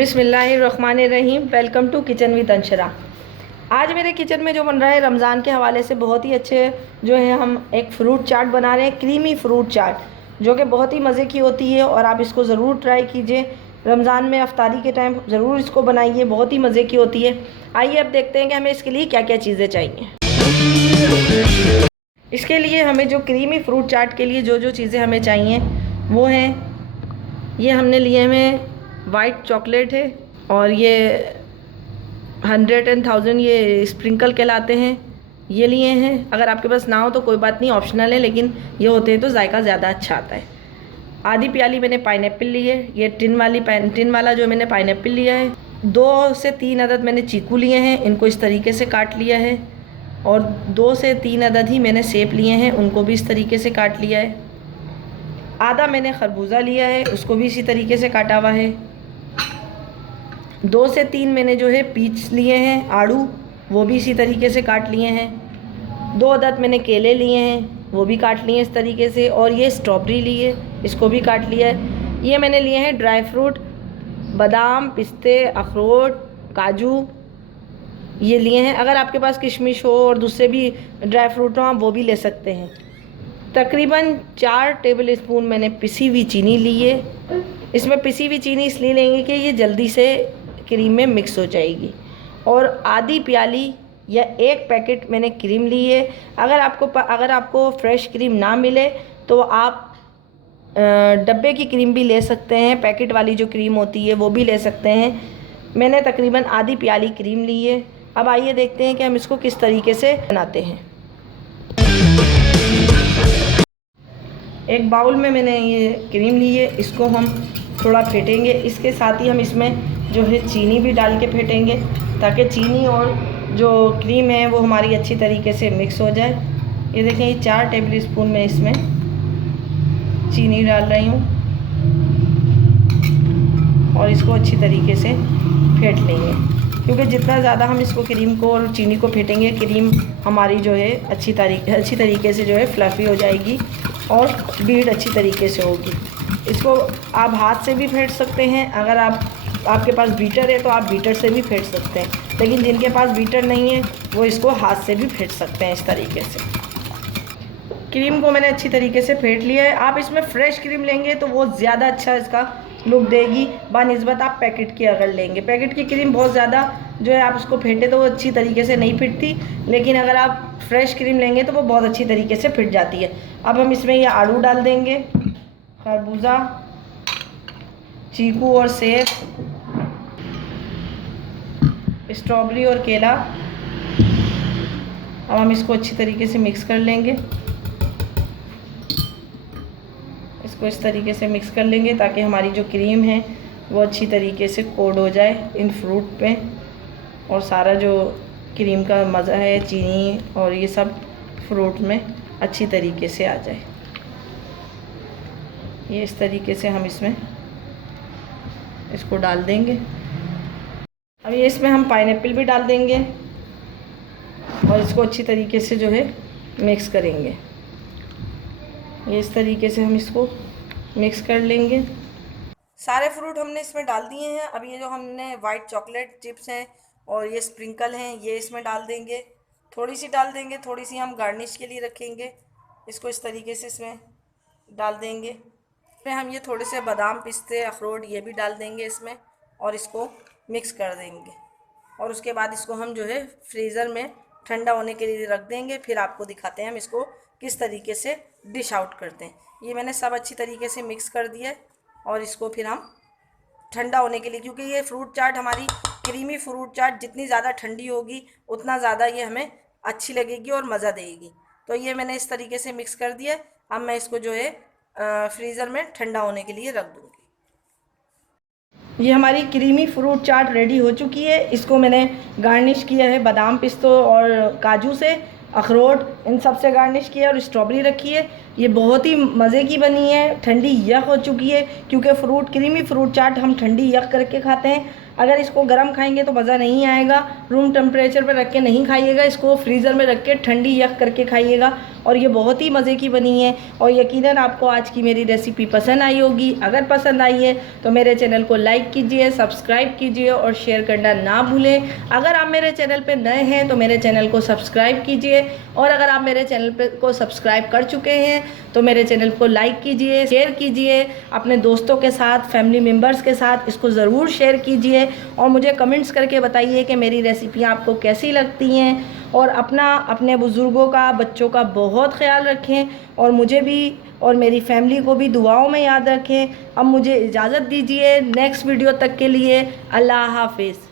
बिस्मिल्लाहिर्रहमानिर्रहीम। Welcome to kitchen with Anshara. आज मेरे किचन में जो बन रहा है रमज़ान के हवाले से बहुत ही अच्छे जो है हम एक फ़्रूट चाट बना रहे हैं, क्रीमी फ़्रूट चाट जो कि बहुत ही मज़े की होती है और आप इसको ज़रूर ट्राई कीजिए। रमज़ान में अफ्तारी के टाइम ज़रूर इसको बनाइए, बहुत ही मज़े की होती है। आइए अब देखते हैं कि हमें इसके लिए क्या क्या चीज़ें चाहिए। इसके लिए हमें जो क्रीमी फ़्रूट चाट के लिए जो जो चीज़ें हमें चाहिए वो हैं, ये हमने लिए हुए वाइट चॉकलेट है और ये 100 and 1000 ये स्प्रिंकल कहलाते हैं, ये लिए हैं। अगर आपके पास ना हो तो कोई बात नहीं, ऑप्शनल है, लेकिन ये होते हैं तो जायका ज़्यादा अच्छा आता है। आधी प्याली मैंने पाइनएप्पल ली है, ये टिन वाला जो मैंने पाइनएप्पल लिया है। 2 से 3 अदद मैंने चीकू लिए हैं, इनको इस तरीके से काट लिया है। और 2 से 3 अदद ही मैंने सेब लिए हैं, उनको भी इस तरीके से काट लिया है। आधा मैंने खरबूजा लिया है, उसको भी इसी तरीके से काटा हुआ है। 2 से 3 मैंने जो है पीच लिए हैं, आड़ू, वो भी इसी तरीके से काट लिए हैं। 2 अदद मैंने केले लिए हैं, वो भी काट लिए इस तरीके से। और ये स्ट्रॉबेरी ली है, इसको भी काट लिया है। ये मैंने लिए हैं ड्राई फ्रूट, बादाम, पिस्ते, अखरोट, काजू, ये लिए हैं। अगर आपके पास किशमिश हो और दूसरे भी ड्राई फ्रूट हो आप वो भी ले सकते हैं। तकरीबन 4 टेबल स्पून मैंने पिसी हुई चीनी ली है। इसमें पिसी हुई चीनी इसलिए लेंगे कि ये जल्दी से क्रीम में मिक्स हो जाएगी। और आधी प्याली या 1 पैकेट मैंने क्रीम ली है। अगर आपको फ्रेश क्रीम ना मिले तो आप डब्बे की क्रीम भी ले सकते हैं, पैकेट वाली जो क्रीम होती है वो भी ले सकते हैं। मैंने तकरीबन आधी प्याली क्रीम ली है। अब आइए देखते हैं कि हम इसको किस तरीके से बनाते हैं। एक बाउल में मैंने ये क्रीम ली है, इसको हम थोड़ा फेंटेंगे। इसके साथ ही हम इसमें जो है चीनी भी डाल के फेंटेंगे ताकि चीनी और जो क्रीम है वो हमारी अच्छी तरीके से मिक्स हो जाए। ये देखें, ये 4 टेबल स्पून मैं इसमें चीनी डाल रही हूँ और इसको अच्छी तरीके से फेंट लेंगे, क्योंकि जितना ज़्यादा हम इसको क्रीम को और चीनी को फेंटेंगे, क्रीम हमारी जो है अच्छी तरीके से जो है फ्लफ़ी हो जाएगी और बीट अच्छी तरीके से होगी। इसको आप हाथ से भी फेंट सकते हैं, अगर आपके पास बीटर है तो आप बीटर से भी फेंट सकते हैं, लेकिन जिनके पास बीटर नहीं है वो इसको हाथ से भी फेंट सकते हैं। इस तरीके से क्रीम को मैंने अच्छी तरीके से फेंट लिया है। आप इसमें फ्रेश क्रीम लेंगे तो वो ज़्यादा अच्छा इसका लुक देगी बानिस्बत आप पैकेट की अगर लेंगे। पैकेट की क्रीम बहुत ज़्यादा जो है आप उसको फेंटे तो वो अच्छी तरीके से नहीं फिटती, लेकिन अगर आप फ्रेश क्रीम लेंगे तो वो बहुत अच्छी तरीके से फिट जाती है। अब हम इसमें ये आलू डाल देंगे, खरबूजा, चीकू और सेब, स्ट्रॉबेरी और केला। अब हम इसको अच्छी तरीके से मिक्स कर लेंगे। इसको इस तरीके से मिक्स कर लेंगे ताकि हमारी जो क्रीम है वो अच्छी तरीके से कोट हो जाए इन फ्रूट पे, और सारा जो क्रीम का मज़ा है, चीनी और ये सब फ्रूट में अच्छी तरीके से आ जाए। ये इस तरीके से हम इसमें इसको डाल देंगे। अब ये इसमें हम पाइनएप्पल भी डाल देंगे और इसको अच्छी तरीके से जो है मिक्स करेंगे। ये इस तरीके से हम इसको मिक्स कर लेंगे। सारे फ्रूट हमने इसमें डाल दिए हैं। अब ये जो हमने वाइट चॉकलेट चिप्स हैं और ये स्प्रिंकल हैं ये इसमें डाल देंगे। थोड़ी सी डाल देंगे, थोड़ी सी हम गार्निश के लिए रखेंगे। इसको इस तरीके से इसमें डाल देंगे। फिर हम ये थोड़े से बादाम, पिस्ते, अखरोट ये भी डाल देंगे इसमें और इसको मिक्स कर देंगे। और उसके बाद इसको हम जो है फ्रीज़र में ठंडा होने के लिए रख देंगे। फिर आपको दिखाते हैं हम इसको किस तरीके से डिश आउट करते हैं। ये मैंने सब अच्छी तरीके से मिक्स कर दिया और इसको फिर हम ठंडा होने के लिए, क्योंकि ये फ्रूट चाट हमारी क्रीमी फ्रूट चाट जितनी ज़्यादा ठंडी होगी उतना ज़्यादा ये हमें अच्छी लगेगी और मज़ा देगी। तो ये मैंने इस तरीके से मिक्स कर दिया। अब मैं इसको जो है फ्रीज़र में ठंडा होने के लिए रख दूँगी। ये हमारी क्रीमी फ्रूट चाट रेडी हो चुकी है। इसको मैंने गार्निश किया है बादाम, पिस्तों और काजू से, अखरोट इन सब से गार्निश किया और स्ट्रॉबेरी रखी है। ये बहुत ही मज़े की बनी है, ठंडी यक हो चुकी है, क्योंकि क्रीमी फ्रूट चाट हम ठंडी यक करके खाते हैं। अगर इसको गर्म खाएंगे तो मज़ा नहीं आएगा। रूम टेम्परेचर पर रख के नहीं खाइएगा, इसको फ्रीज़र में रख के ठंडी यक करके खाइएगा। और ये बहुत ही मज़े की बनी है और यकीनन आपको आज की मेरी रेसिपी पसंद आई होगी। अगर पसंद आई है तो मेरे चैनल को लाइक कीजिए, सब्सक्राइब कीजिए और शेयर करना ना भूलें। अगर आप मेरे चैनल पे नए हैं तो मेरे चैनल को सब्सक्राइब कीजिए, और अगर आप मेरे चैनल पे को सब्सक्राइब कर चुके हैं तो मेरे चैनल को लाइक कीजिए, शेयर कीजिए अपने दोस्तों के साथ, फैमिली मेम्बर्स के साथ इसको ज़रूर शेयर कीजिए और मुझे कमेंट्स करके बताइए कि मेरी रेसिपियाँ आपको कैसी लगती हैं। और अपने बुज़ुर्गों का, बच्चों का बहुत ख्याल रखें और मुझे भी और मेरी फैमिली को भी दुआओं में याद रखें। अब मुझे इजाज़त दीजिए, नेक्स्ट वीडियो तक के लिए अल्लाह हाफ़िज़।